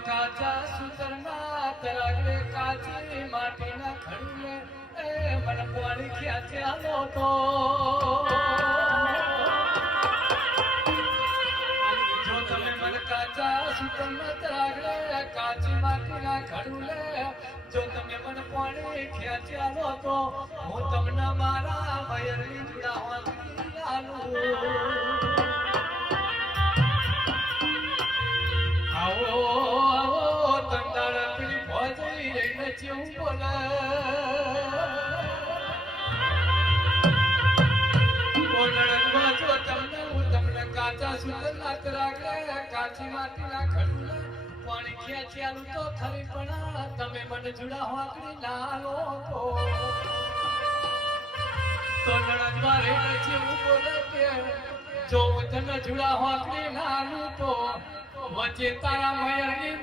કાચા સુતરના તરાગલે કાચી માટીના ખડુલે એ મન પાણી ખ્યાચ્યાલો તો જો તમે મન કાચા સુતરના તરાગલે કાચી માટીના ખડુલે જો તમે મન પાણી ખ્યાચ્યાલો તો હું તમને મારા મયરની જુડાવાની આલું આવો આવો તંદાળ પીડી ભોજઈ રહીને જેવું બોલે ઓનળમાં જો તમને હું તમને કાચા સુંદરના તરાગલે કાચી માટીના ખડુલે પાણી ખેંચ્યાલું તો ખરી પણ તમે મને જુડા વાકડી ના લોકો તો નળમાં રહીને જેવું બોલે કે જો હું તને જુડા વાકડી ના તો વચ્ચે તારા મયરની